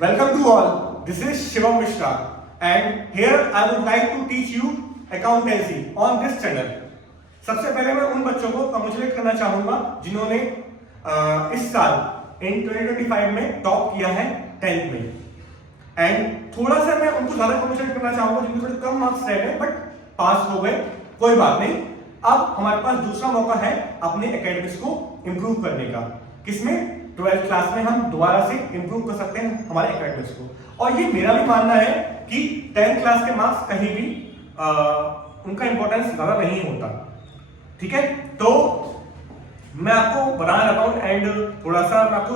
Welcome to all. This is Shivam Mishra, and here I would like to teach you accountancy on this channel. सबसे पहले मैं उन बच्चों को congratulate करना चाहूंगा जिन्होंने इस साल इन 2025 में टॉप किया है 10th में, एंड थोड़ा सा मैं उनको ज्यादा कॉन्ग्रेचुलेट करना चाहूंगा जिनके थोड़े कम मार्क्स रह गए बट पास हो गए। कोई बात नहीं, अब हमारे पास दूसरा मौका है अपने एकेडमिक्स को इंप्रूव करने का। किसमें? 12th क्लास में हम दोबारा से इंप्रूव कर सकते हैं हमारे एकेडमिक्स को। और ये मेरा भी मानना है कि 10th क्लास के मार्क्स कहीं भी उनका इंपॉर्टेंस ज्यादा नहीं होता। ठीक है, तो मैं आपको बताना चाहता हूँ एंड थोड़ा सा मैं आपको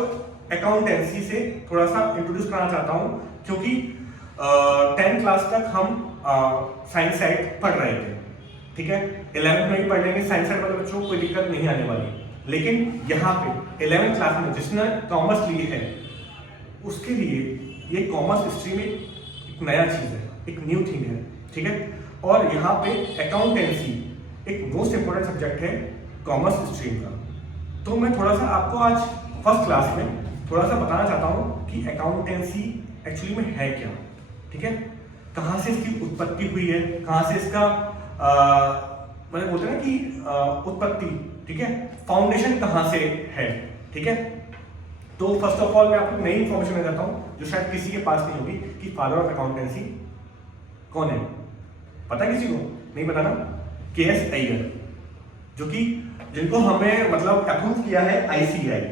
अकाउंटेंसी से थोड़ा सा इंट्रोड्यूस कराना चाहता हूँ, क्योंकि 10th क्लास तक हम साइंस साइड पढ़ रहे थे। ठीक है, 11th में भी पढ़ लेंगे साइंस साइड वाले बच्चों को, कोई दिक्कत नहीं आने वाली। लेकिन यहाँ पे 11th क्लास में जिसने कॉमर्स लिए है उसके लिए ये कॉमर्स स्ट्रीम एक नया चीज है, एक न्यू थिंग है। ठीक है, और यहाँ पे अकाउंटेंसी एक मोस्ट इंपोर्टेंट सब्जेक्ट है कॉमर्स स्ट्रीम का। तो मैं थोड़ा सा आपको आज फर्स्ट क्लास में थोड़ा सा बताना चाहता हूँ कि अकाउंटेंसी एक्चुअली में है क्या। ठीक है, कहाँ से इसकी उत्पत्ति हुई है, कहाँ से इसका मतलब बोलते हैं ना कि उत्पत्ति, ठीक है, फाउंडेशन कहाँ से है। ठीक है, तो फर्स्ट ऑफ ऑल मैं आपको नई इंफॉर्मेशन देता हूँ जो शायद किसी के पास नहीं होगी कि फादर ऑफ अकाउंटेंसी कौन है। पता किसी को? नहीं पता ना? के.एस. अय्यर, जो कि जिनको हमें मतलब अप्रूव किया है ICAI,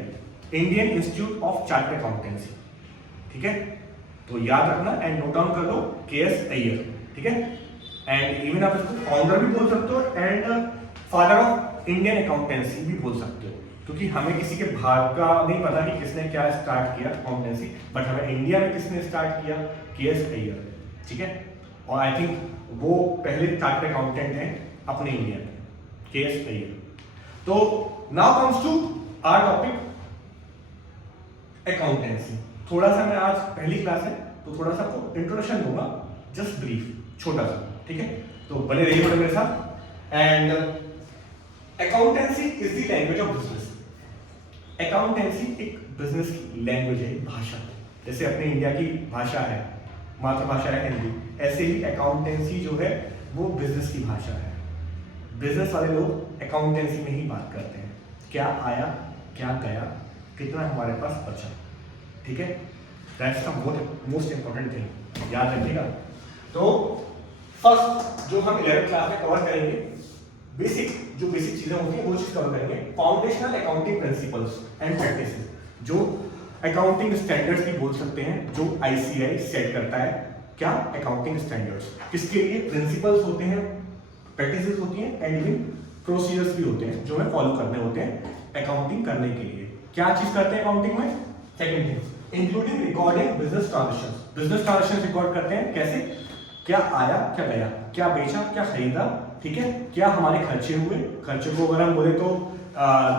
Indian institute of chartered accountancy. ठीक है, तो याद रखना एंड नोट डाउन कर लो के.एस. अय्यर। ठीक है, एंड इवन आप इसको फाउंडर भी बोल सकते हो and father of Indian accountancy भी बोल सकते हो, क्योंकि हमें किसी के बाहर का नहीं पता कि किसने क्या स्टार्ट किया अकाउंटेंसी, बट हमें इंडिया में किसने स्टार्ट किया? के.एस. अय्यर। ठीक है, और आई थिंक वो पहले चार्टर्ड अकाउंटेंट हैं अपने इंडिया में, के.एस. अय्यर। तो now comes to our topic accountancy. थोड़ा सा मैं आज पहली क्लास है तो थोड़ा सा आपको इंट्रोडक्शन दूंगा, जस्ट ब्रीफ, छोटा सा। ठीक है, तो बने रहिए मेरे साथ। And accountancy is the language of business. Accountancy एक बिजनेस की लैंग्वेज है, भाषा। जैसे अपने इंडिया की भाषा है, मातृभाषा है हिंदी, ऐसे ही अकाउंटेंसी जो है वो बिजनेस की भाषा है। बिजनेस वाले लोग अकाउंटेंसी में ही बात करते हैं, क्या आया, क्या गया, कितना हमारे पास बचा। ठीक है, that's the most important thing, याद रखिएगा। तो फर्स्ट जो हम 11th क्लास में कवर करेंगे, जो बेसिक चीजें होती हैं वो चीज कवर करेंगे। Foundational accounting principles and practices, जो अकाउंटिंग स्टैंडर्ड्स भी बोल सकते हैं, जो ICAI सेट करता है। क्या? Accounting standards. किसके लिए? प्रिंसिपल्स होते हैं, प्रैक्टिसेस होती हैं एंड इवन प्रोसीजर्स भी होते हैं जो हमें फॉलो करने होते हैं अकाउंटिंग करने के लिए। क्या चीज करते हैं अकाउंटिंग में? Second thing, including recording business transactions. Business transactions record करते हैं कैसे? क्या आया, क्या गया, क्या बेचा, क्या खरीदा। ठीक है, क्या हमारे खर्चे हुए। खर्चे को अगर हम बोले तो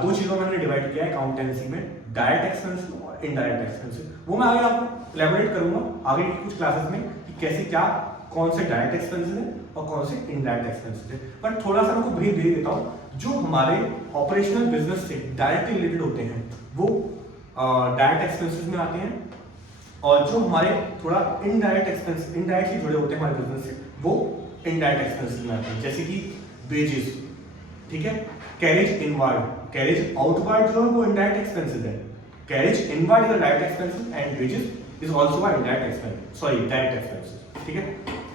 दो चीजों में हमने डिवाइड किया है अकाउंटेंसी में, डायरेक्ट एक्सपेंस और इनडायरेक्ट एक्सपेंस। वो मैं आगे आपको एलैबोरेट करूंगा आगे की कुछ क्लासेस में कि कैसे क्या कौन से डायरेक्ट एक्सपेंसेस हैं और कौन से इनडायरेक्ट एक्सपेंसेस हैं। बट थोड़ा सा मैं आपको ब्रीफ दे देता हूँ। जो हमारे ऑपरेशनल बिजनेस से डायरेक्टली रिलेटेड होते हैं वो डायरेक्ट एक्सपेंसेस में आते हैं, और जो हमारे थोड़ा इनडायरेक्टली जुड़े होते हैं हमारे बिजनेस से वो इनडायरेक्ट एक्सपेंसेस में आते हैं, जैसे कि वेजेस। ठीक है, कैरेज इनवर्ड, कैरेज आउटवर्ड जो है वो इनडायरेक्ट एक्सपेंसेस है। Carriage inward is direct expenses and wages is also a indirect expense, sorry direct expenses. ठीक है,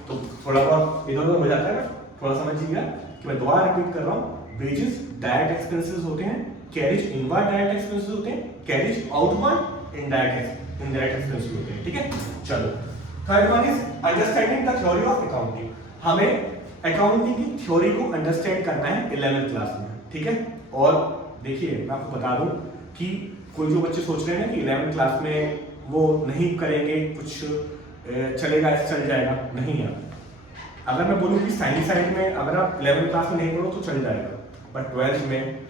तो थोड़ा बहुत इधर उधर हो जाता है ना, थोड़ा समझिएगा कि मैं दोबारा रिपीट कर रहा हूँ। वेजेस डायरेक्ट एक्सपेंसेस होते हैं, कैरेज इनवर्ड डायरेक्ट एक्सपेंसेस होते हैं, कैरेज आउटवर्ड इनडायरेक्ट एक्सपेंसेस होते हैं। ठीक है, चलो third one is understanding the theory of accounting. हमें अकाउंटिंग की थ्योरी को अंडरस्टैंड करना है 11th क्लास में। ठीक है, और देखिए मैं आपको बता दूं कि कोई जो बच्चे सोच रहे हैं कि 11th क्लास में वो नहीं करेंगे कुछ, चलेगा ऐसे चल जाएगा, नहीं है। अगर मैं बोलूं कि साइंस साइड में अगर आप 11th क्लास में नहीं पढ़ो तो चल जाएगा, बट 12th में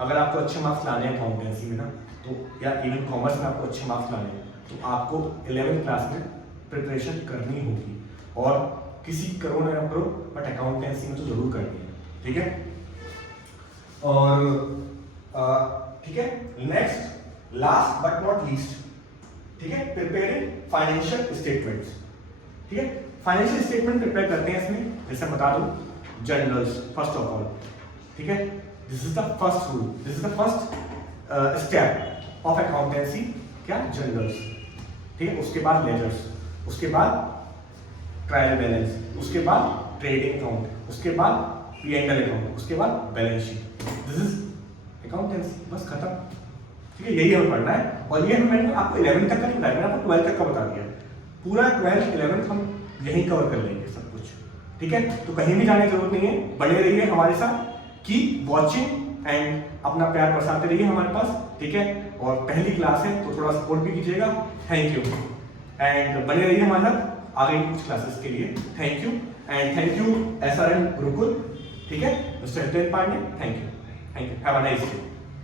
अगर आपको अच्छे मार्क्स लाने हैं अकाउंटेंसी में ना, तो या इवन कॉमर्स में आपको अच्छे मार्क्स लाने हैं तो आपको 11th क्लास में प्रिपरेशन करनी होगी, और किसी करो ना करो बट अकाउंटेंसी में तो जरूर करनी है। ठीक है, और ठीक है, next last but not least ठीक है, प्रिपेयरिंग फाइनेंशियल स्टेटमेंट्स, ठीक है। फाइनेंशियल स्टेटमेंट प्रिपेयर करते हैं इसमें, जैसे बता दूं, जर्नल्स फर्स्ट ऑफ ऑल, ठीक है। This is the first rule, this is the first step of accountancy, क्या, जर्नल्स, ठीक है। उसके बाद लेजर्स, उसके बाद ट्रायल बैलेंस, उसके बाद ट्रेडिंग अकाउंट, उसके बाद P&L अकाउंट, उसके बाद balance sheet. This is accountancy, बस खत्म, ठीक है। यही हमें पढ़ना है, और ये मैंने आपको 11th तक का नहीं बताया, मैंने आपको 12th तक का बता दिया। पूरा 12th 11th हम यहीं कवर कर लेंगे सब कुछ, ठीक है। तो कहीं भी जाने की जरूरत नहीं है, बने रहिए हमारे साथ, कीप वॉचिंग एंड अपना प्यार बरसाते रहिए हमारे पास, ठीक है। और पहली क्लास है तो थोड़ा सपोर्ट भी कीजिएगा, थैंक यू। एंड बने रहिए हमारे साथ आगे कुछ क्लासेस के लिए, thank you. And thank you SRM Gurukul, ठीक है, mister Hiten Pandey, thank you, have a nice day.